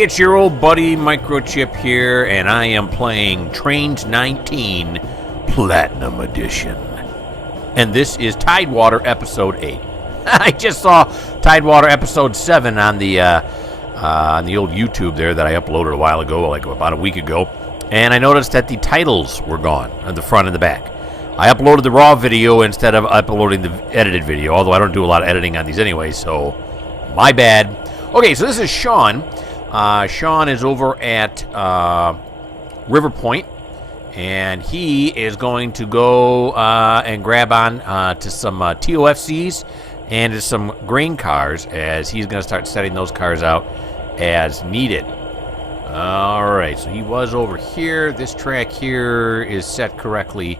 Hey, it's your old buddy Mikerowchip here, and I am playing Trainz 19 Platinum Edition. And this is Tidewater Episode 8. I just saw Tidewater Episode 7 on the old YouTube there that I uploaded a while ago, like about a week ago, and I noticed that the titles were gone on the front and the back. I uploaded the raw video instead of uploading the edited video, although I don't do a lot of editing on these anyway, so my bad. Okay, so this is Sean. Sean is over at River Point, and he is going to go and grab on to some TOFCs and to some grain cars, as he's going to start setting those cars out as needed. All right, so he was over here. This track here is set correctly.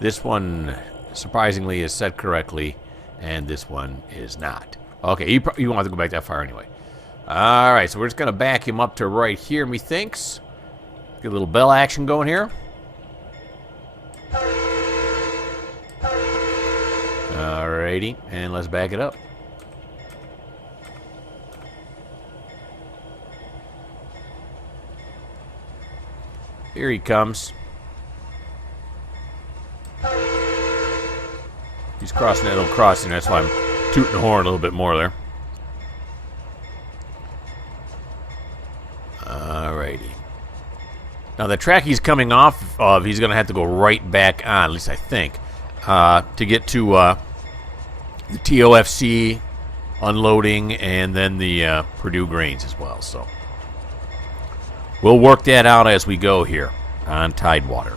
This one, surprisingly, is set correctly, and this one is not. Okay, you won't have to go back that far anyway. All right, so we're just going to back him up to right here, methinks. Get a little bell action going here. All righty, and let's back it up. Here he comes. He's crossing that little crossing, that's why I'm tooting the horn a little bit more there. Alrighty. Now the track he's coming off of, he's going to have to go right back on, at least I think, to get to the TOFC unloading and then the Purdue grains as well. So we'll work that out as we go here on Tidewater.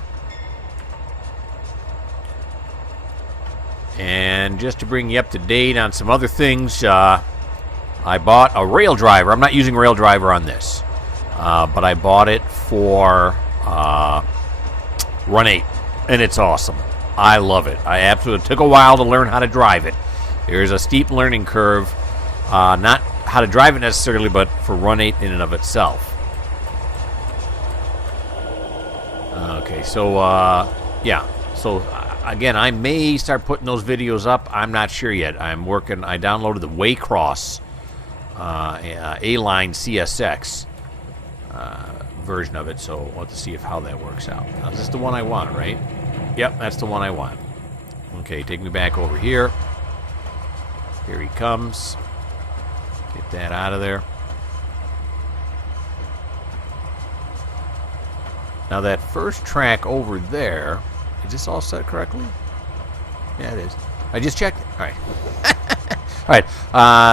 And just to bring you up to date on some other things, I bought a rail driver. I'm not using rail driver on this. But I bought it for Run 8, and it's awesome. I love it. I absolutely took a while to learn how to drive it. There's a steep learning curve, not how to drive it necessarily, but for Run 8 in and of itself. Okay, so yeah. So again, I may start putting those videos up. I'm not sure yet. I'm working. I downloaded the Waycross A-Line CSX. Version of it, so we'll have to see how that works out. Now, is this the one I want, right? Yep, that's the one I want. Okay, take me back over here. Here he comes. Get that out of there. Now, that first track over there, is this all set correctly? Yeah, it is. I just checked it. All right. All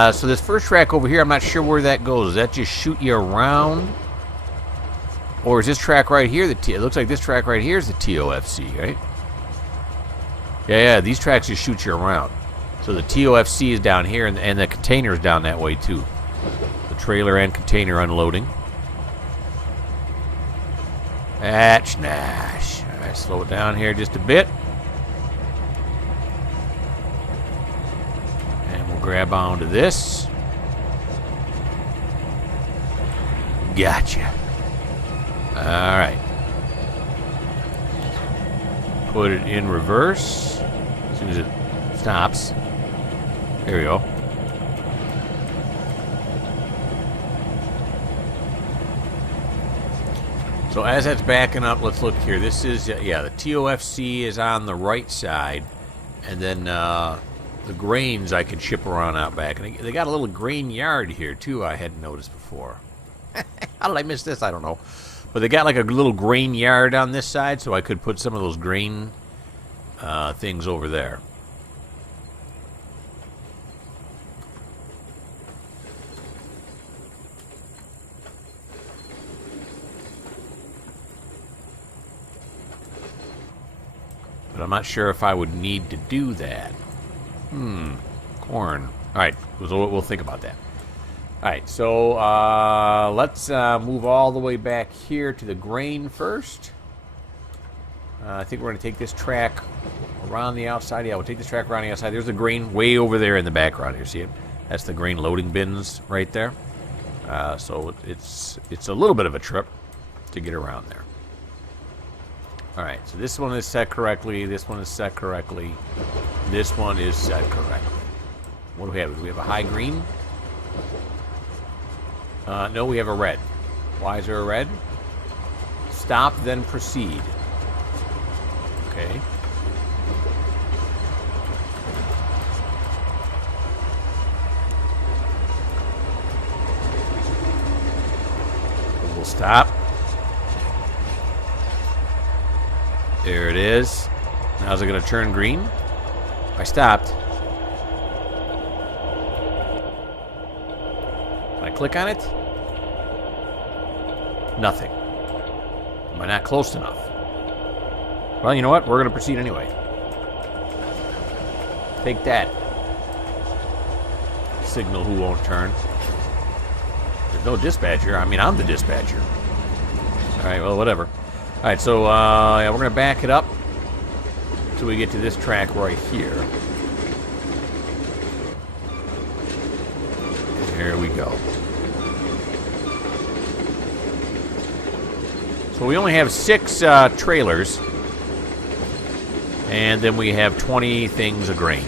right, so this first track over here, I'm not sure where that goes. Does that just shoot you around? Or is this track right here, it looks like this track right here is the TOFC, right? Yeah, these tracks just shoot you around. So the TOFC is down here, and the container's down that way, too. The trailer and container unloading. That's nice. All right, slow it down here just a bit. And we'll grab onto this. Gotcha. All right. Put it in reverse as soon as it stops. There we go. So as that's backing up, let's look here. This is, yeah, the TOFC is on the right side. And then the grains I can ship around out back. And they got a little grain yard here, too, I hadn't noticed before. How did I miss this? I don't know. But they got like a little grain yard on this side, so I could put some of those grain things over there. But I'm not sure if I would need to do that. Corn. All right, we'll think about that. All right, so let's move all the way back here to the grain first. I think we're going to take this track around the outside. Yeah, we'll take this track around the outside. There's the grain way over there in the background here. See it? That's the grain loading bins right there. So it's a little bit of a trip to get around there. All right, so this one is set correctly. This one is set correctly. This one is set correctly. What do we have? Do we have a high green? No, we have a red. Why is there a red? Stop, then proceed. Okay. We'll stop. There it is. Now is it going to turn green? I stopped. Can I click on it? Nothing. Am I not close enough? Well, you know what? We're going to proceed anyway. Take that. Signal who won't turn. There's no dispatcher. I mean, I'm the dispatcher. All right, well, whatever. All right, so yeah, we're going to back it up till we get to this track right here. Here we go. So we only have 6 trailers, and then we have 20 things of grain.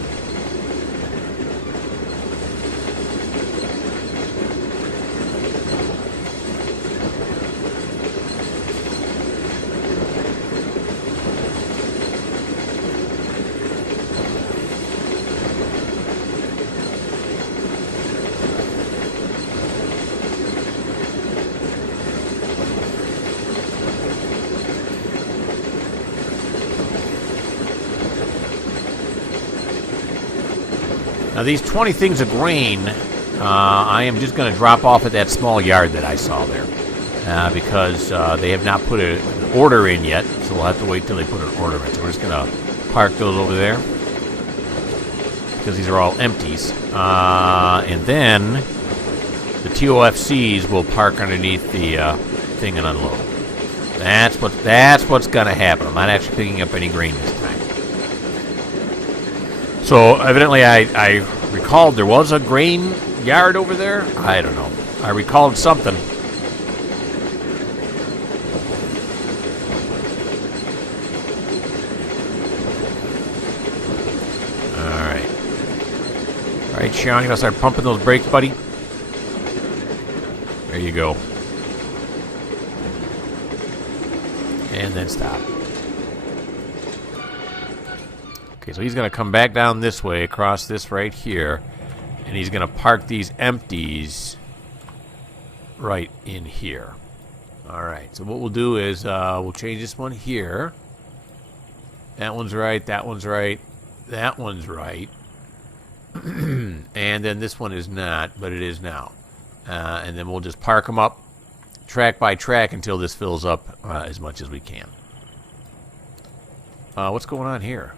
Now these 20 things of grain, I am just going to drop off at that small yard that I saw there. Because they have not put an order in yet, so we'll have to wait till they put an order in. So we're just going to park those over there, because these are all empties. And then the TOFCs will park underneath the thing and unload. That's what's going to happen. I'm not actually picking up any grain this time. So evidently I recalled there was a grain yard over there. I don't know. I recalled something. All right, Sean, you gotta start pumping those brakes, buddy. There you go. And then stop. Okay, so he's going to come back down this way, across this right here, and he's going to park these empties right in here. All right, so what we'll do is we'll change this one here. That one's right, that one's right, that one's right. And then this one is not, but it is now. And then we'll just park them up track by track until this fills up as much as we can. What's going on here?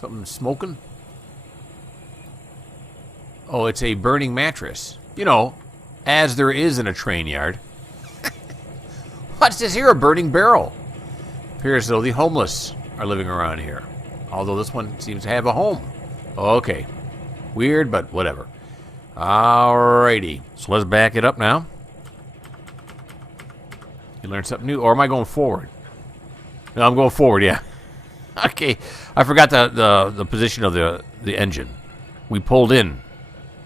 Something smoking? Oh, it's a burning mattress. You know, as there is in a train yard. What's this here? A burning barrel. Appears as though the homeless are living around here. Although this one seems to have a home. Okay. Weird, but whatever. Alrighty. So let's back it up now. You learned something new? Or am I going forward? No, I'm going forward, yeah. Okay, I forgot the position of the engine. We pulled in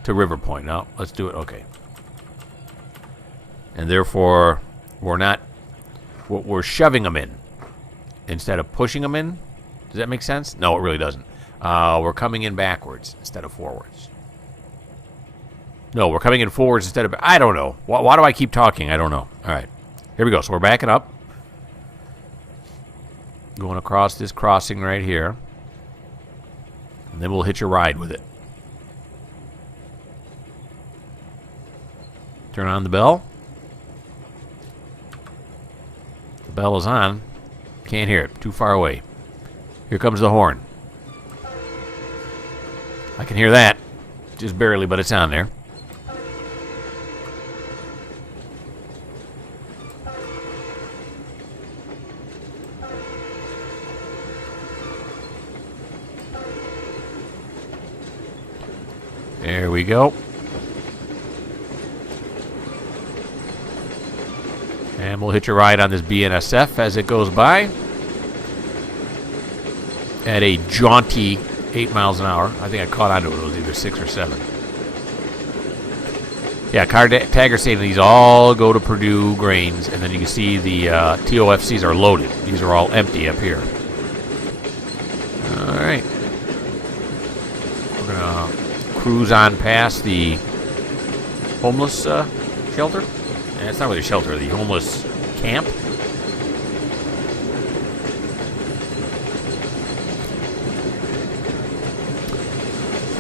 to River Point. Now, let's do it. Okay. And therefore, we're shoving them in instead of pushing them in. Does that make sense? No, it really doesn't. We're coming in backwards instead of forwards. No, we're coming in forwards instead of... I don't know. Why do I keep talking? I don't know. All right. Here we go. So we're backing up. Going across this crossing right here. And then we'll hitch a ride with it. Turn on the bell. The bell is on. Can't hear it. Too far away. Here comes the horn. I can hear that. Just barely, but it's on there. There we go. And we'll hitch a ride on this BNSF as it goes by. At a jaunty 8 miles an hour. I think I caught onto it. It was either 6 or 7. Yeah, tagger saying these all go to Purdue Grains, and then you can see the TOFCs are loaded. These are all empty up here. All right. We're going to cruise on past the homeless shelter. It's not really a shelter, the homeless camp.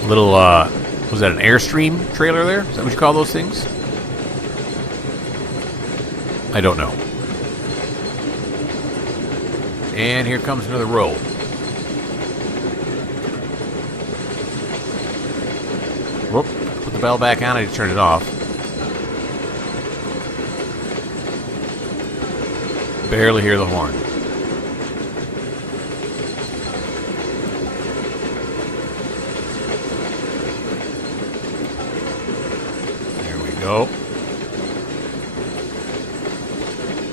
Little, was that an Airstream trailer there? Is that what you call those things? I don't know. And here comes another roll. Whoop, put the bell back on, I just turned it off. Barely hear the horn. Go.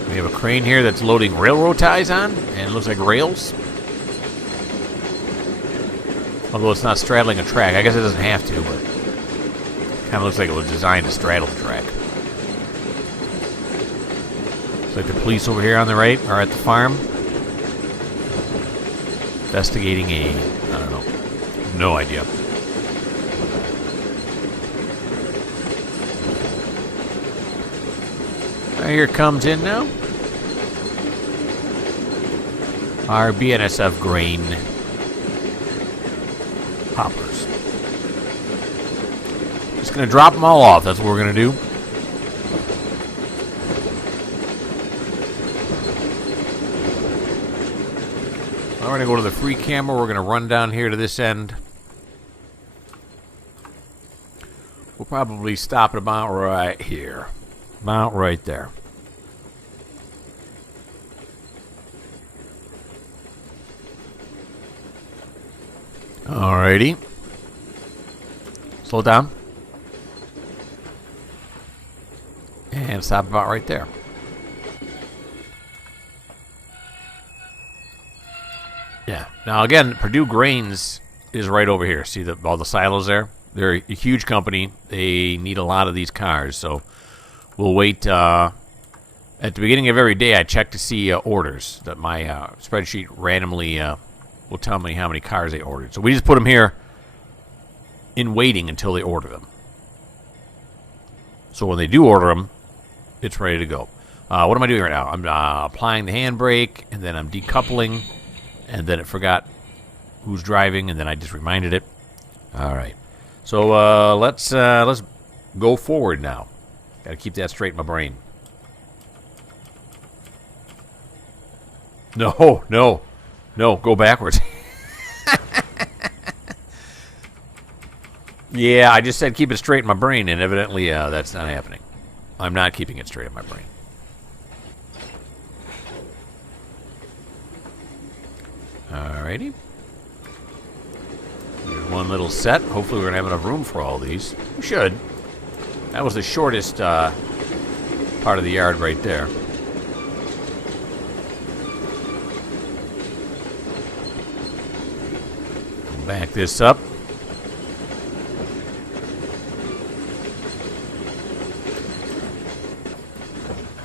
We have a crane here that's loading railroad ties on, and it looks like rails. Although it's not straddling a track. I guess it doesn't have to, but it kind of looks like it was designed to straddle the track. Looks like the police over here on the right are at the farm. Investigating I don't know. No idea. Here comes in now our BNSF grain hoppers. Just going to drop them all off. That's what we're going to do. We're going to go to the free camera. We're going to run down here to this end. We'll probably stop at about right here. About right there. Alrighty. Slow down. And stop about right there. Yeah. Now again, Purdue Grains is right over here. See all the silos there? They're a huge company. They need a lot of these cars, so we'll wait. At the beginning of every day, I check to see orders. That my spreadsheet randomly will tell me how many cars they ordered. So we just put them here in waiting until they order them. So when they do order them, it's ready to go. What am I doing right now? I'm applying the handbrake, and then I'm decoupling, and then it forgot who's driving, and then I just reminded it. All right. So let's go forward now. Got to keep that straight in my brain. No, go backwards. Yeah, I just said keep it straight in my brain, and evidently that's not happening. I'm not keeping it straight in my brain. Alrighty. Here's one little set. Hopefully we're going to have enough room for all these. We should. That was the shortest part of the yard right there. Back this up.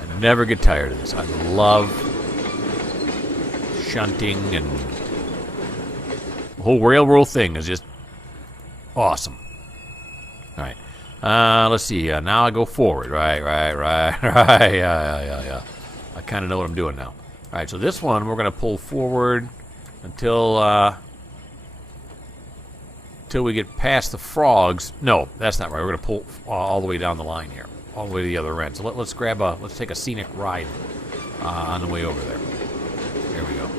I never get tired of this. I love shunting, and the whole railroad thing is just awesome. All right. Let's see. Now I go forward. Right. Yeah. I kind of know what I'm doing now. All right. So this one we're going to pull forward until we get past the frogs. No, that's not right. We're going to pull all the way down the line here, all the way to the other end. So let's take a scenic ride on the way over there. Here we go.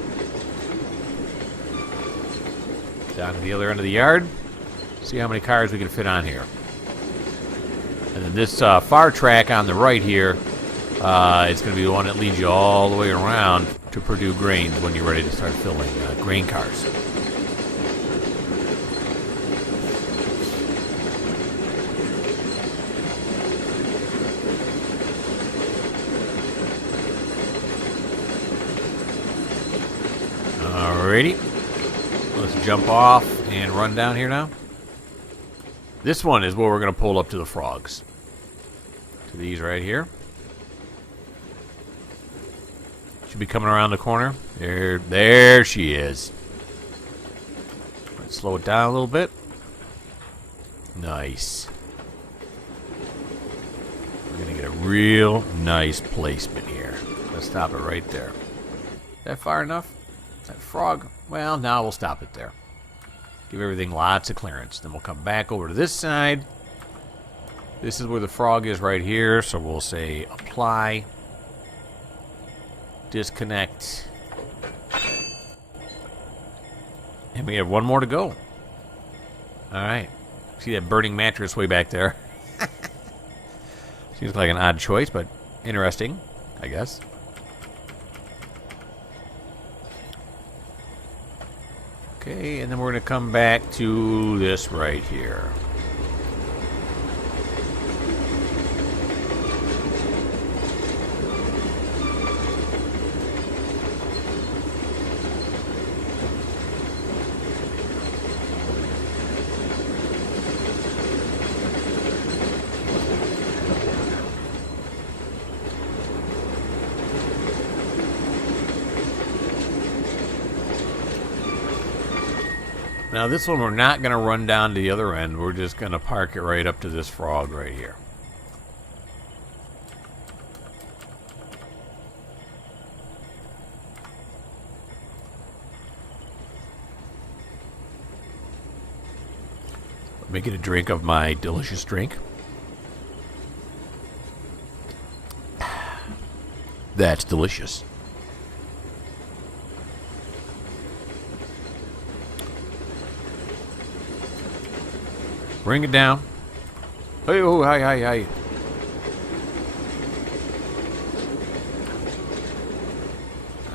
Down to the other end of the yard. See how many cars we can fit on here. And then this far track on the right here, it's going to be the one that leads you all the way around to Purdue Grains when you're ready to start filling grain cars. Alrighty. Let's jump off and run down here now. This one is where we're going to pull up to the frogs. to these right here. Should be coming around the corner. There she is. Let's slow it down a little bit. Nice. We're going to get a real nice placement here. Let's stop it right there. Is that far enough? Is that frog? Well, now we'll stop it there. Give everything lots of clearance. Then we'll come back over to this side. This is where the frog is right here, so we'll say apply. Disconnect. And we have one more to go. Alright. See that burning mattress way back there? Seems like an odd choice, but interesting, I guess. Okay, and then we're going to come back to this right here. Now this one we're not going to run down to the other end. We're just going to park it right up to this frog right here. Let me get a drink of my delicious drink. That's delicious. Bring it down. Hey, oh, hi, hi, hi.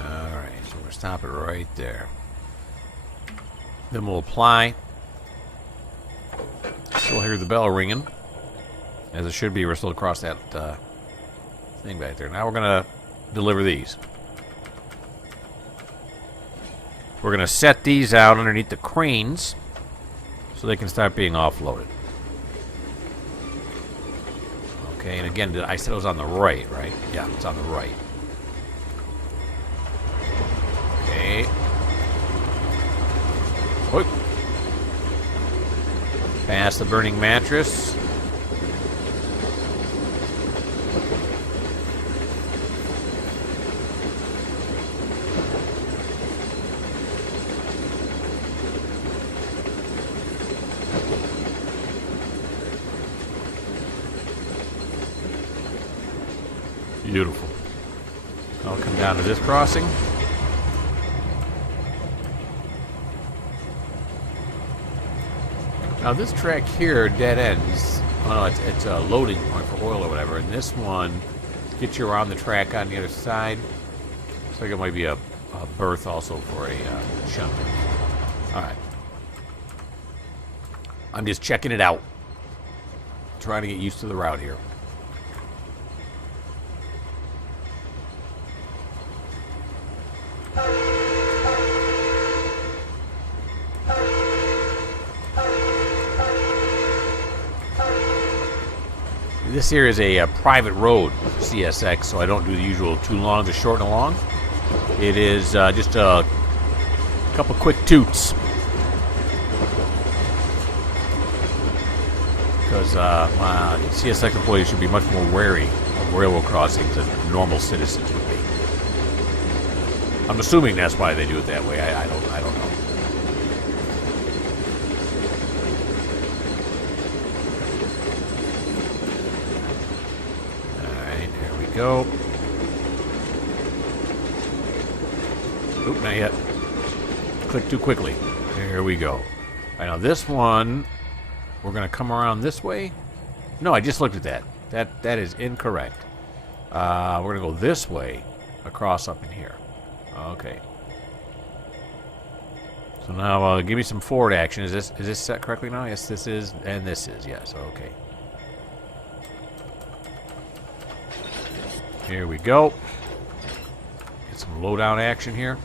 Alright, so we'll stop it right there. Then we'll apply. Still hear the bell ringing. As it should be, we're still across that thing back there. Now we're going to deliver these. We're going to set these out underneath the cranes so they can start being offloaded. Okay, and again, I said it was on the right, right? Yeah, it's on the right. Okay. Whoop. Past the burning mattress. Beautiful. I'll come down to this crossing. Now this track here dead ends. Oh no, it's a loading point for oil or whatever. And this one gets you around the track on the other side. Looks like it might be a berth also for a shunter. Alright. I'm just checking it out. Trying to get used to the route here. This here is a private road for CSX, so I don't do the usual too long to short and long. It is just a couple quick toots. Because CSX employees should be much more wary of railroad crossings than normal citizens would be. I'm assuming that's why they do it that way. I don't know. Go. Oop, not yet. Click too quickly. There we go. All right, now this one, we're going to come around this way. No, I just looked at that. That is incorrect. We're going to go this way, across up in here. Okay. So now give me some forward action. Is this set correctly now? Yes, this is, and this is. Yes, okay. Here we go. Get some low-down action here.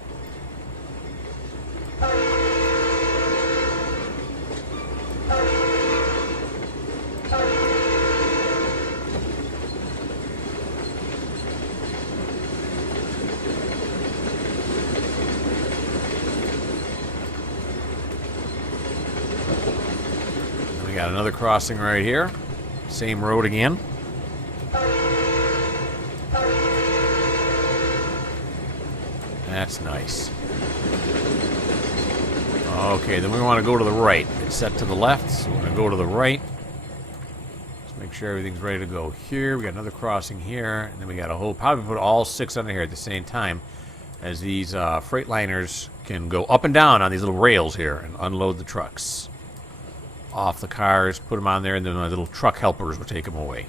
got another crossing right here. Same road again. That's nice. Okay, then we want to go to the right. It's set to the left, so we're going to go to the right. Let's make sure everything's ready to go here. We got another crossing here, and then we got a whole, probably put all 6 under here at the same time, as these freight liners can go up and down on these little rails here and unload the trucks off the cars, put them on there, and then the little truck helpers will take them away.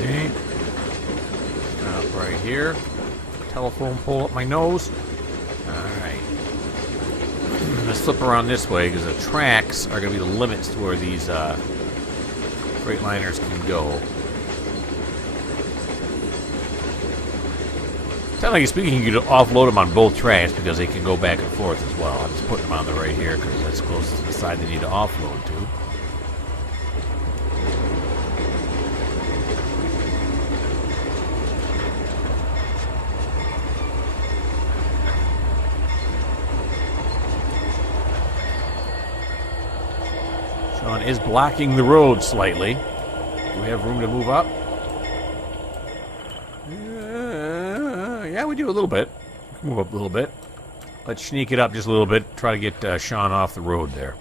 Okay. Stop right here. Telephone pole up my nose. Alright. Let's flip around this way because the tracks are going to be the limits to where these freight liners can go. Technically speaking, you can offload them on both tracks because they can go back and forth as well. I'm just putting them on the right here because that's close to the side they need to offload to. Sean is blocking the road slightly. Do we have room to move up? Yeah, we do a little bit. Move up a little bit. Let's sneak it up just a little bit. Try to get Sean off the road there.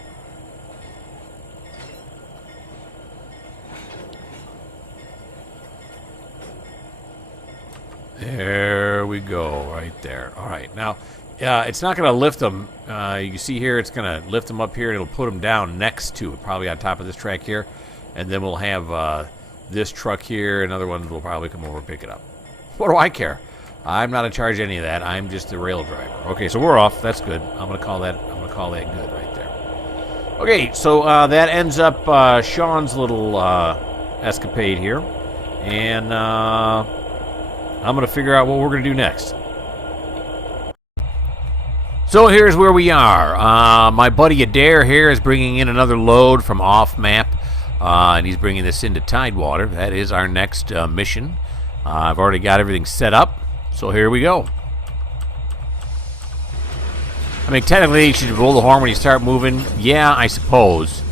There we go, right there. All right, now it's not going to lift them. You can see here it's going to lift them up here, and it'll put them down next to it, probably on top of this track here. And then we'll have this truck here. Another one will probably come over and pick it up. What do I care? I'm not in charge of any of that. I'm just the rail driver. Okay, so we're off. That's good. I'm gonna call that good right there. Okay, so that ends up Sean's little escapade here, and I'm gonna figure out what we're gonna do next. So here's where we are. My buddy Adair here is bringing in another load from off map, and he's bringing this into Tidewater. That is our next mission. I've already got everything set up. So here we go. I mean, technically, you should blow the horn when you start moving. Yeah, I suppose.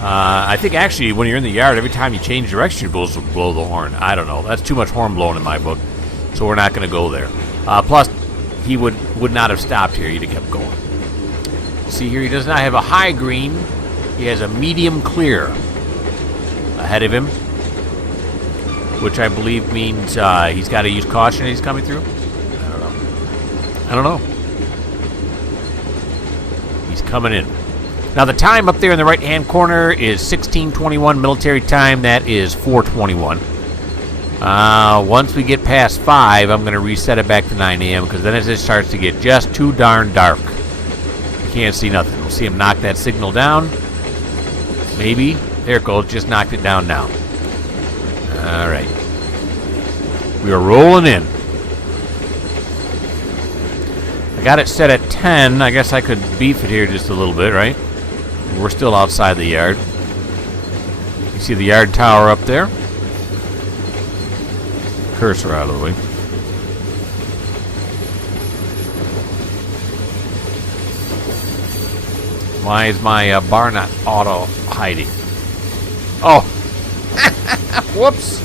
I think actually, when you're in the yard, every time you change direction, you blow the horn. I don't know. That's too much horn blowing in my book, so we're not going to go there. Plus, he would not have stopped here. He'd have kept going. See here, he does not have a high green. He has a medium clear ahead of him, which I believe means he's got to use caution as he's coming through. I don't know. He's coming in. Now the time up there in the right-hand corner is 16:21 military time. That is 4:21. Once we get past 5, I'm going to reset it back to 9 a.m. because then it just starts to get just too darn dark. You can't see nothing. We'll see him knock that signal down. Maybe. There it goes. Just knocked it down now. All right. We are rolling in. I got it set at 10. I guess I could beef it here just a little bit, right? We're still outside the yard. You see the yard tower up there? Cursor out of the way. Why is my bar not auto hiding? Oh. Whoops.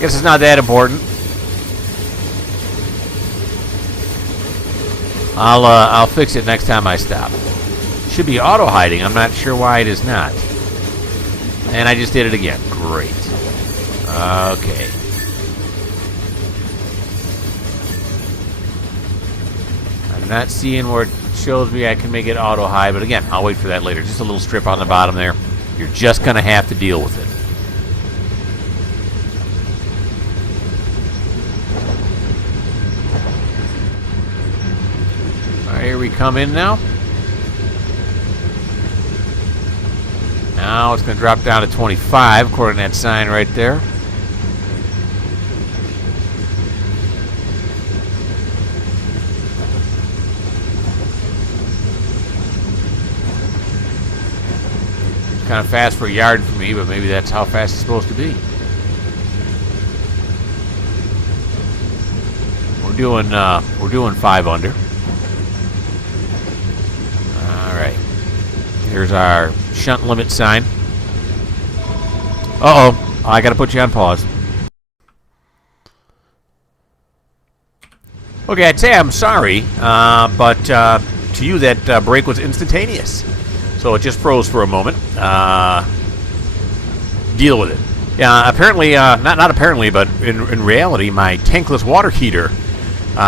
Guess it's not that important. I'll fix it next time I stop. Should be auto hiding. I'm not sure why it is not. And I just did it again. Great. Okay. I'm not seeing where shows me I can make it auto high, but again, I'll wait for that later. Just a little strip on the bottom there. You're just going to have to deal with it. All right, here we come in now. Now it's going to drop down to 25, according to that sign right there. Kind of fast for a yard for me, but maybe that's how fast it's supposed to be. We're doing 5 under. All right. Here's our shunt limit sign. Uh-oh. I got to put you on pause. Okay, I'd say I'm sorry, but to you that break was instantaneous. So it just froze for a moment. Deal with it. Yeah, apparently, not apparently, but in reality, my tankless water heater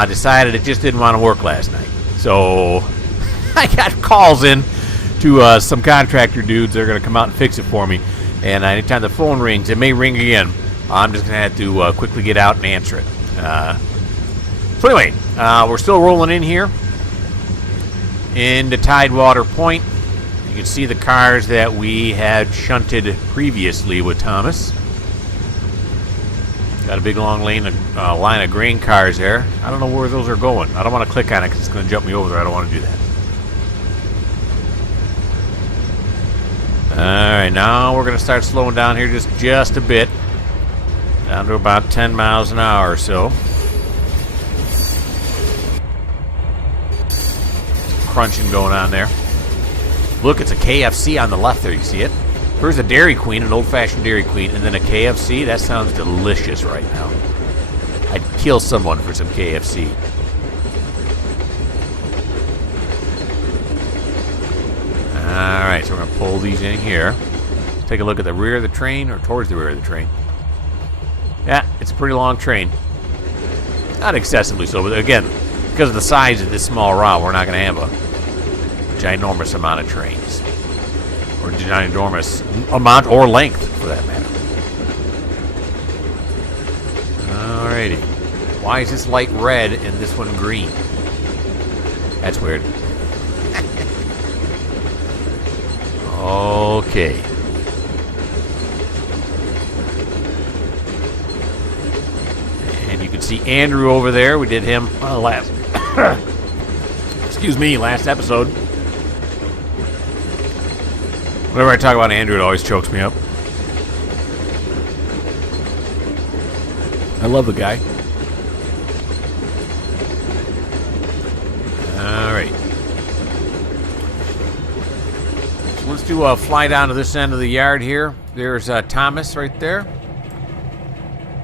decided it just didn't want to work last night. So I got calls in to some contractor dudes. They're going to come out and fix it for me. And anytime the phone rings, it may ring again. I'm just going to have to quickly get out and answer it. So anyway, we're still rolling in here into Tidewater Point. You can see the cars that we had shunted previously with Thomas. Got a big long line of grain cars there. I don't know where those are going. I don't want to click on it because it's going to jump me over there. I don't want to do that. Alright, now we're going to start slowing down here just a bit. Down to about 10 miles an hour or so. Crunching going on there. Look, it's a KFC on the left there. You see it? There's a Dairy Queen, an old-fashioned Dairy Queen, and then a KFC. That sounds delicious right now. I'd kill someone for some KFC. Alright, so we're going to pull these in here. Take a look at the rear of the train, or towards the rear of the train. Yeah, it's a pretty long train. Not excessively so, but again, because of the size of this small route, we're not going to have a ginormous amount of trains. Or ginormous amount or length, for that matter. Alrighty. Why is this light red and this one green? That's weird. Okay. And you can see Andrew over there. We did him last last episode. Whenever I talk about Andrew, it always chokes me up. I love the guy. Alright. So let's do a fly down to this end of the yard here. There's Thomas right there.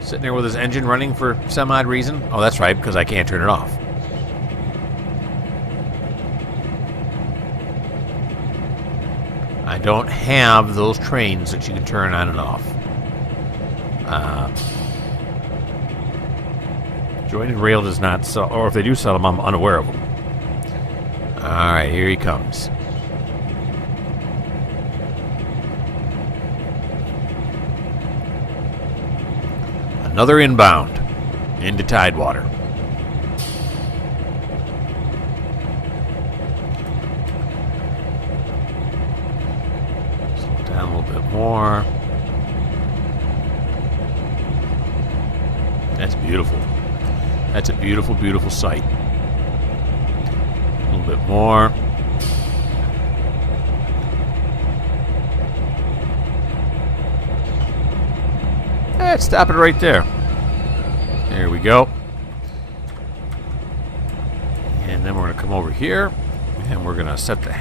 Sitting there with his engine running for some odd reason. Oh, that's right, because I can't turn it off. I don't have those trains that you can turn on and off. Jointed Rail does not sell, or if they do sell them, I'm unaware of them. Alright, here he comes. Another inbound into Tidewater. Slow down a little bit more. That's beautiful. That's a beautiful, beautiful sight. A little bit more. Let's stop it right there. There we go. And then we're going to come over here. And we're going to set the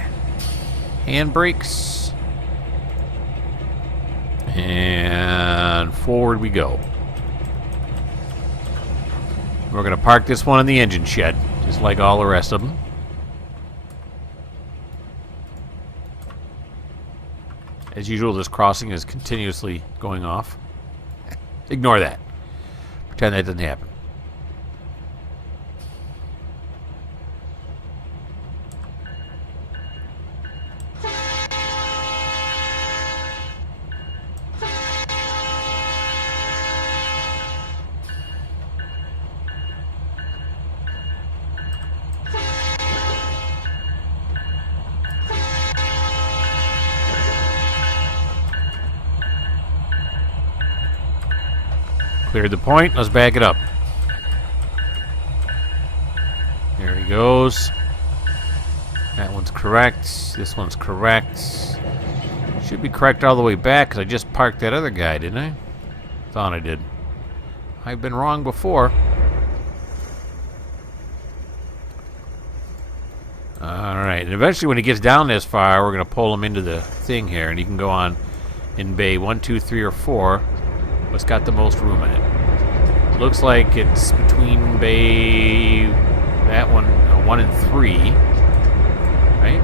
handbrakes. And forward we go. We're going to park this one in the engine shed, just like all the rest of them. As usual, this crossing is continuously going off. Ignore that. Pretend that didn't happen. Cleared the point. Let's back it up. There he goes. That one's correct. This one's correct. Should be correct all the way back because I just parked that other guy, didn't I? Thought I did. I've been wrong before. Alright, and eventually when he gets down this far, we're going to pull him into the thing here, and he can go on in bay 1, 2, 3, or 4. What's got the most room in it? Looks like it's between bay... that one, 1 and 3. Right?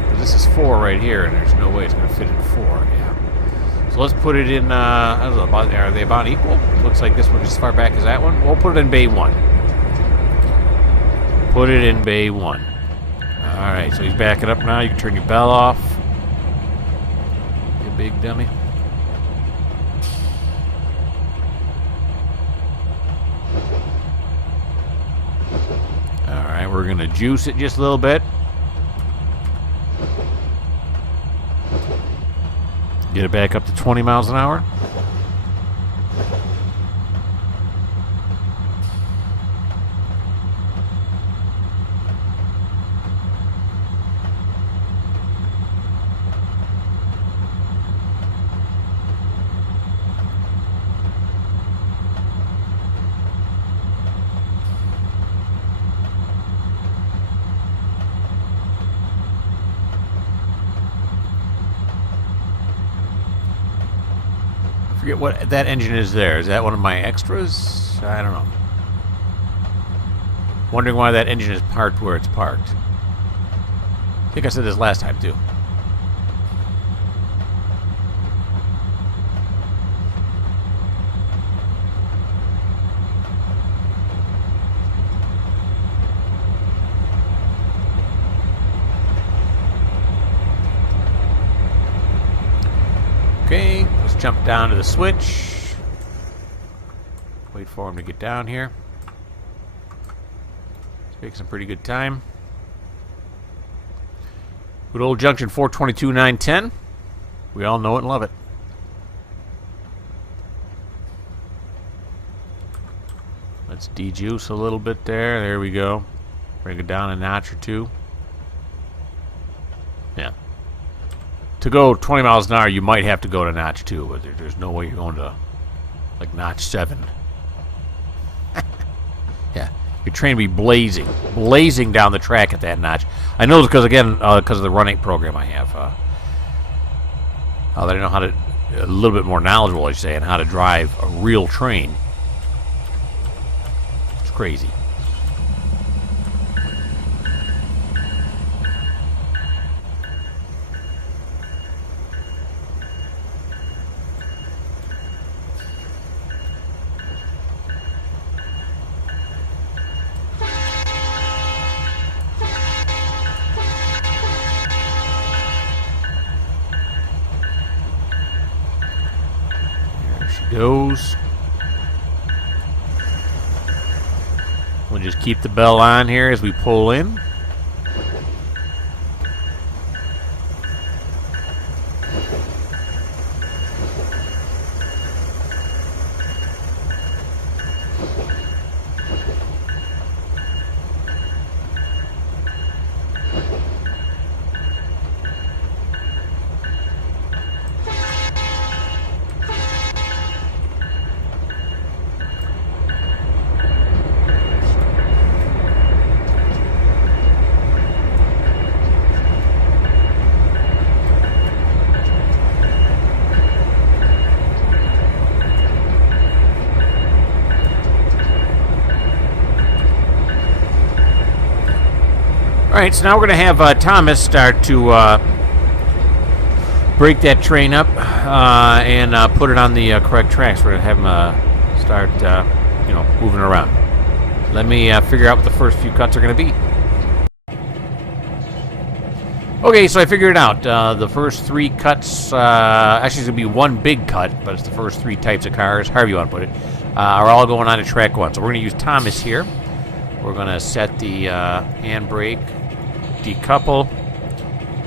Because this is 4 right here, and there's no way it's going to fit in 4. Yeah. So let's put it in, I don't know, are they about equal? Looks like this one's as far back as that one. We'll put it in bay 1. Put it in bay 1. Alright, so he's backing up now. You can turn your bell off. You big dummy. Alright, we're going to juice it just a little bit. Get it back up to 20 miles an hour. Forget what that engine is there. Is that one of my extras? I don't know. Wondering why that engine is parked where it's parked. I think I said this last time too. Okay, let's jump down to the switch. Wait for him to get down here. Let's make some pretty good time. Good old junction 422-910. We all know it and love it. Let's de-juice a little bit there. There we go. Bring it down a notch or two. Yeah. To go 20 miles an hour, you might have to go to notch 2, but there's no way you're going to, like, notch 7. Yeah, your train will be blazing down the track at that notch. I know because, again, because of the Run 8 program I have. That I know how to, a little bit more knowledgeable, I should say, on how to drive a real train. It's crazy. Goes. We'll just keep the bell on here as we pull in. Alright, so now we're going to have Thomas start to break that train up and put it on the correct tracks. We're going to have him start, moving around. Let me figure out what the first few cuts are going to be. Okay, so I figured it out. The first 3 cuts, actually it's going to be one big cut, but it's the first 3 types of cars, however you want to put it, are all going on to track 1. So we're going to use Thomas here. We're going to set the handbrake, decouple,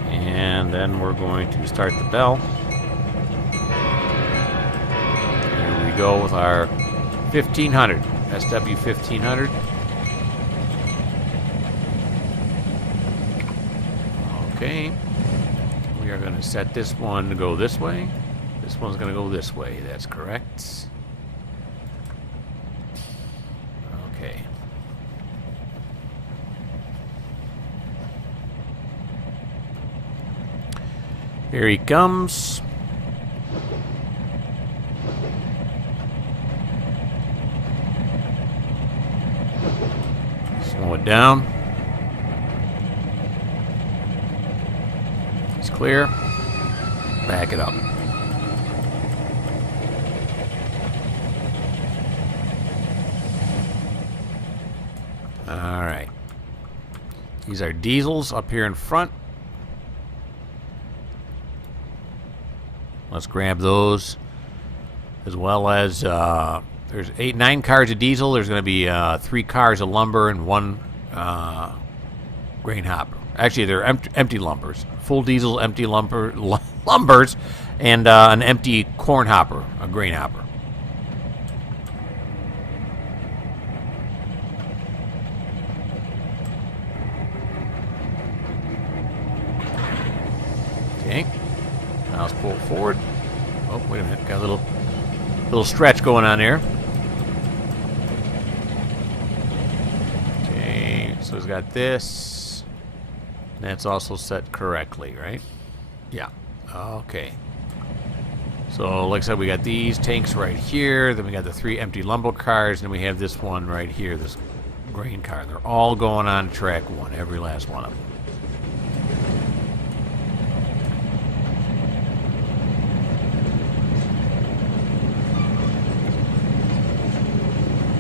and then we're going to start the bell. Here we go with our 1500. SW 1500. Okay. We are going to set this one to go this way. This one's going to go this way. That's correct. Okay. Here he comes. Slow it down. It's clear. Back it up. All right. These are diesels up here in front. Let's grab those, as well as there's 9 cars of diesel. There's going to be 3 cars of lumber and 1 grain hopper. Actually, they're empty lumbers. Full diesel, empty lumbers, and an empty corn hopper, a grain hopper. Okay. Now let's pull it forward. Oh, wait a minute. Got a little stretch going on there. Okay, so it's got this. That's also set correctly, right? Yeah. Okay. So, like I said, we got these tanks right here. Then we got the 3 empty lumber cars. And then we have this one right here, this grain car. They're all going on track 1, every last one of them.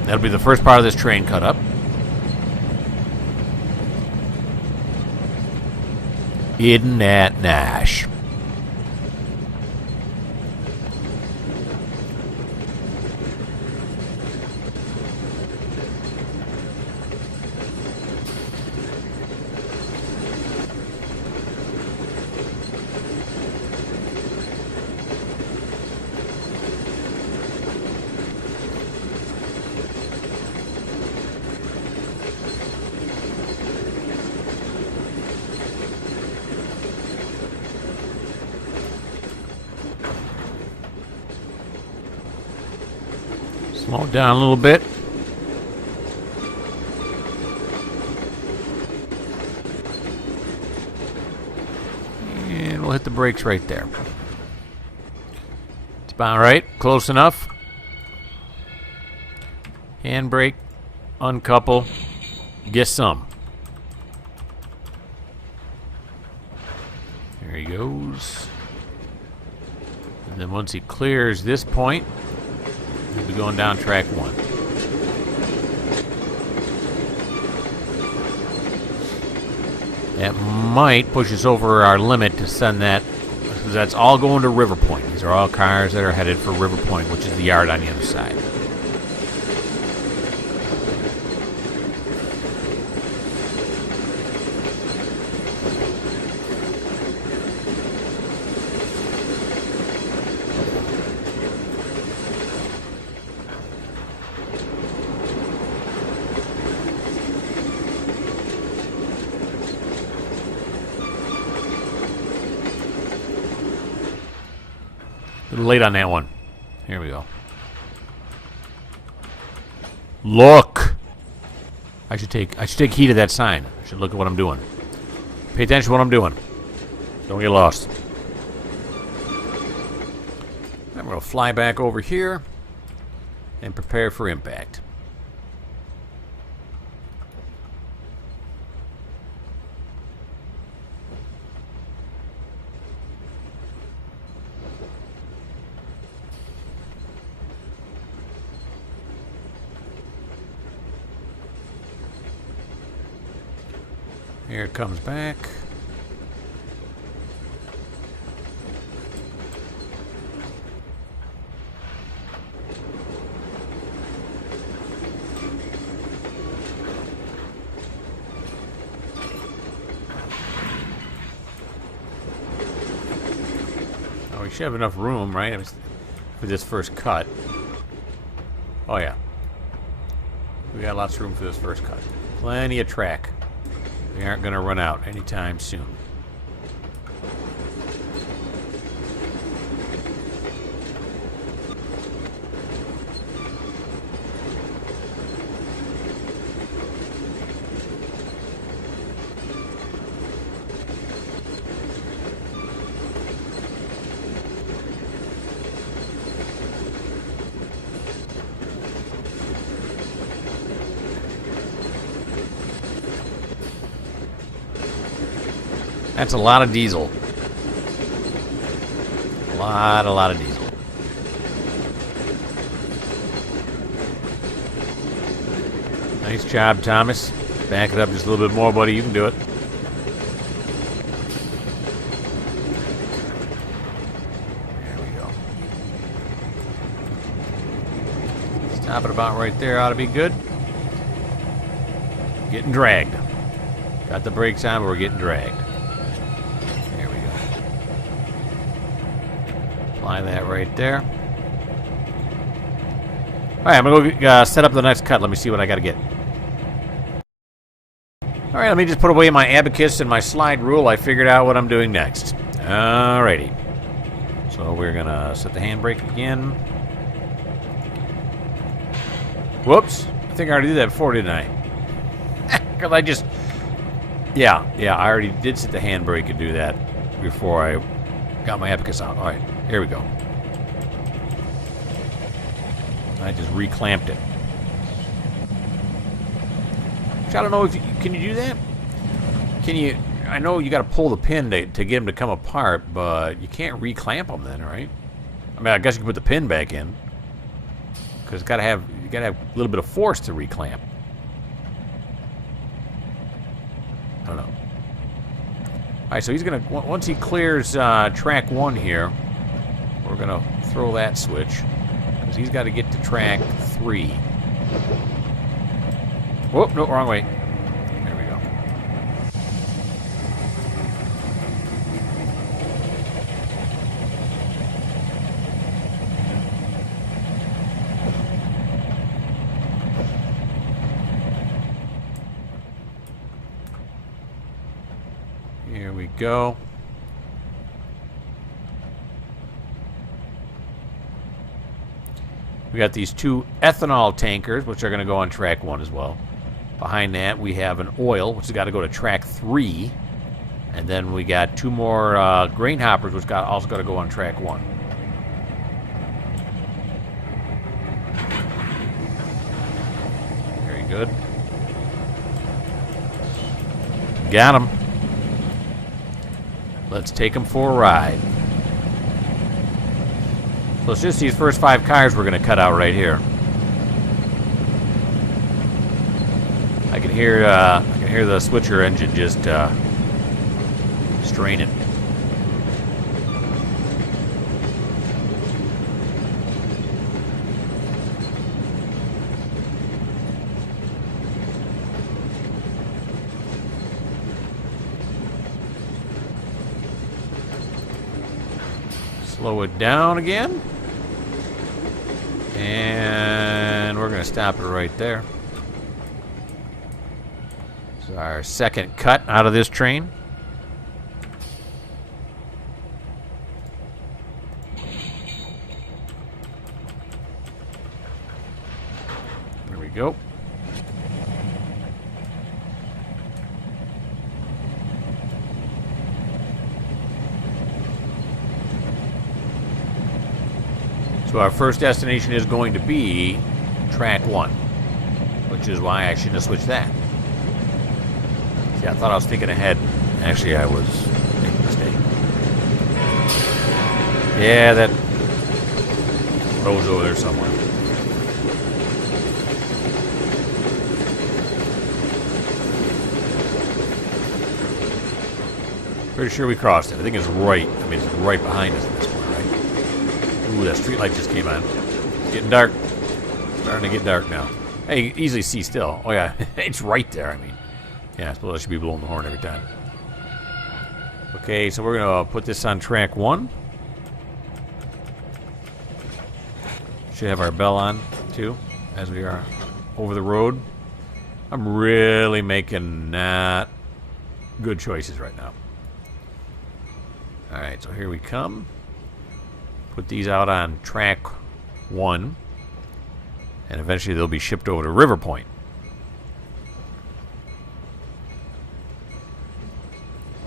That'll be the first part of this train cut up. Isn't that nice? Slow it down a little bit. And we'll hit the brakes right there. It's about right. Close enough. Handbrake. Uncouple. Get some. There he goes. And then once he clears this point, we'll be going down track 1. That might push us over our limit to send that, because that's all going to River Point. These are all cars that are headed for River Point, which is the yard on the other side. A little late on that one. Here we go. Look! I should take heed of that sign. I should look at what I'm doing. Pay attention to what I'm doing. Don't get lost. I'm going to fly back over here and prepare for impact. Here it comes back. Oh, we should have enough room, right? For this first cut. Oh, yeah. We got lots of room for this first cut. Plenty of track. We aren't going to run out anytime soon. That's a lot of diesel. A lot of diesel. Nice job, Thomas. Back it up just a little bit more, buddy. You can do it. There we go. Stop it about right there. Ought to be good. Getting dragged. Got the brakes on, but we're getting dragged. Apply that right there. Alright, I'm going to go set up the next cut. Let me see what I got to get. Alright, let me just put away my abacus and my slide rule. I figured out what I'm doing next. Alrighty. So we're going to set the handbrake again. Whoops. I think I already did that before, didn't I? Because I just... Yeah, I already did set the handbrake and do that before I got my abacus out. Alright. Here we go. I just reclamped it. Which I don't know if you, can you do that? Can you? I know you got to pull the pin to get them to come apart, but you can't reclamp them then, right? I mean, I guess you can put the pin back in because you got to have a little bit of force to reclamp. I don't know. All right, so he's gonna once he clears track 1 here. We're going to throw that switch because he's got to get to track 3. Whoop, no, wrong way. There we go. Here we go. We got these 2 ethanol tankers, which are going to go on track 1 as well. Behind that, we have an oil, which has got to go to track 3. And then we got 2 more grain hoppers, which also got to go on track 1. Very good. Got him. Let's take him for a ride. So it's just these first 5 cars we're going to cut out right here. I can hear the switcher engine just straining. Slow it down again. And we're going to stop it right there. This is our second cut out of this train. There we go. So our first destination is going to be track 1, which is why I shouldn't have switched that. See, I thought I was thinking ahead. Actually, I was making a mistake. Yeah, that road's over there somewhere. Pretty sure we crossed it. I think it's right. I mean, it's right behind us at this point, right? Ooh, that street light just came on. It's getting dark. Starting to get dark now. Hey, you can easily see still. Oh, yeah. It's right there, I mean. Yeah, I suppose I should be blowing the horn every time. Okay, so we're going to put this on track 1. Should have our bell on, too, as we are over the road. I'm really making not good choices right now. Alright, so here we come. Put these out on track 1. And eventually they'll be shipped over to River Point.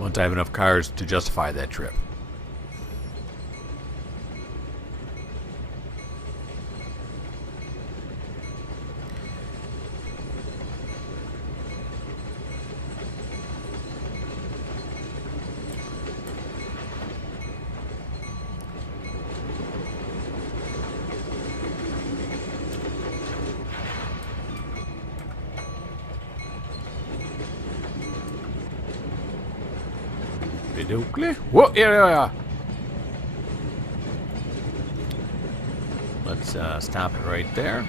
Once I have enough cars to justify that trip. Whoa, yeah. Let's stop it right there.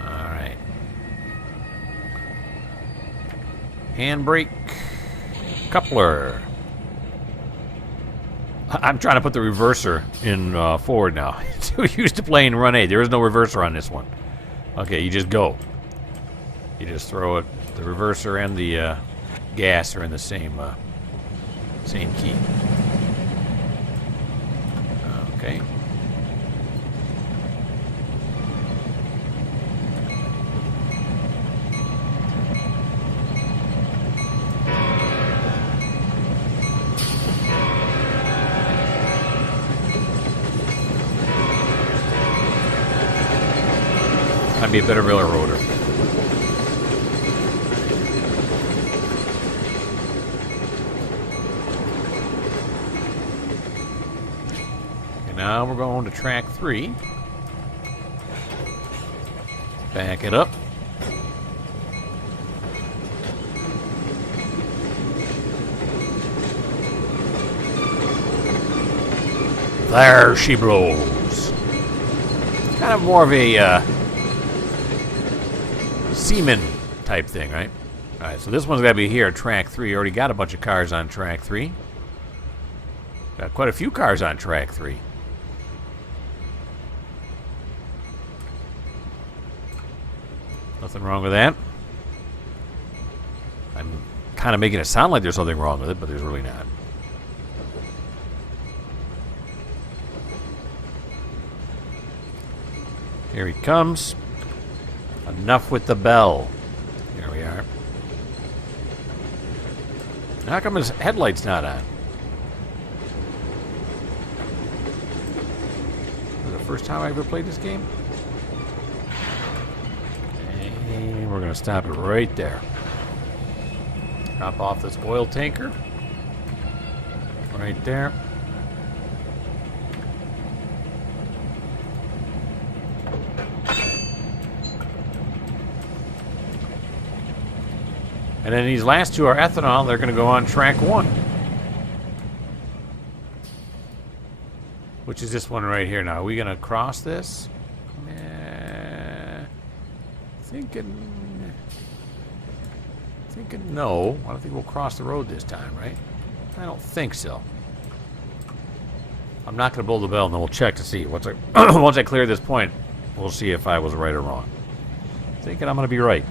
Alright. Handbrake. Coupler. I'm trying to put the reverser in forward now. Too used to playing Run A. There is no reverser on this one. Okay, you just go. You just throw it. The reverser and the gas are in the same key. Okay. I'd be a better railroader. Now we're going to track 3. Back it up. There she blows. Kind of more of a seaman type thing, right? Alright, so this one's got to be here at track 3. Already got a bunch of cars on track 3. Got quite a few cars on track 3. Nothing wrong with that. I'm kind of making it sound like there's something wrong with it, but there's really not. Here he comes. Enough with the bell. Here we are. How come his headlight's not on? Is it the first time I ever played this game? And we're going to stop it right there. Drop off this oil tanker. Right there. And then these last two are ethanol. They're going to go on track 1. Which is this one right here now. Are we going to cross this? Thinking no. I don't think we'll cross the road this time, right? I don't think so. I'm not going to blow the bell, and then we'll check to see. Once I clear this point, we'll see if I was right or wrong. Thinking I'm going to be right.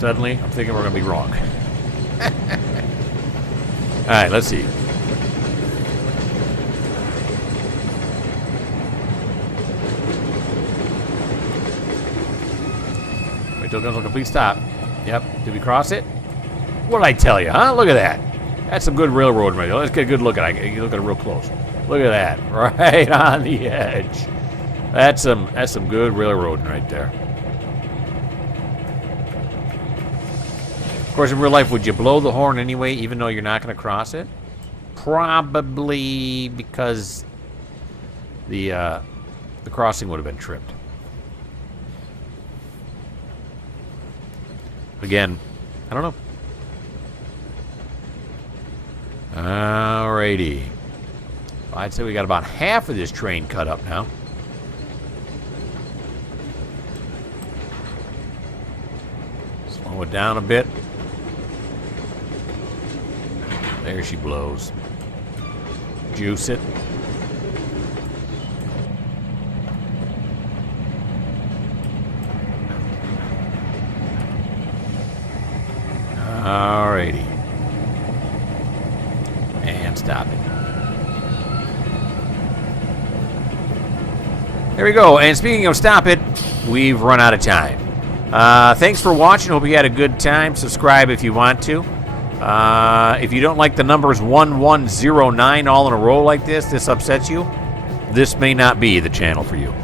Suddenly, I'm thinking we're going to be wrong. Alright, let's see. Wait till it comes to a complete stop. Yep. Did we cross it? What did I tell you, huh? Look at that. That's some good railroad right there. Let's get a good look at it. Look at it real close. Look at that. Right on the edge. That's some good railroading right there. Of course, in real life, would you blow the horn anyway, even though you're not going to cross it? Probably, because the crossing would have been tripped. Again, I don't know. Alrighty. I'd say we got about half of this train cut up now. Slow it down a bit. There she blows. Juice it. Alrighty. And stop it. There we go. And speaking of stop it, we've run out of time. Thanks for watching. Hope you had a good time. Subscribe if you want to. If you don't like the numbers 1109 all in a row like this upsets you, this may not be the channel for you.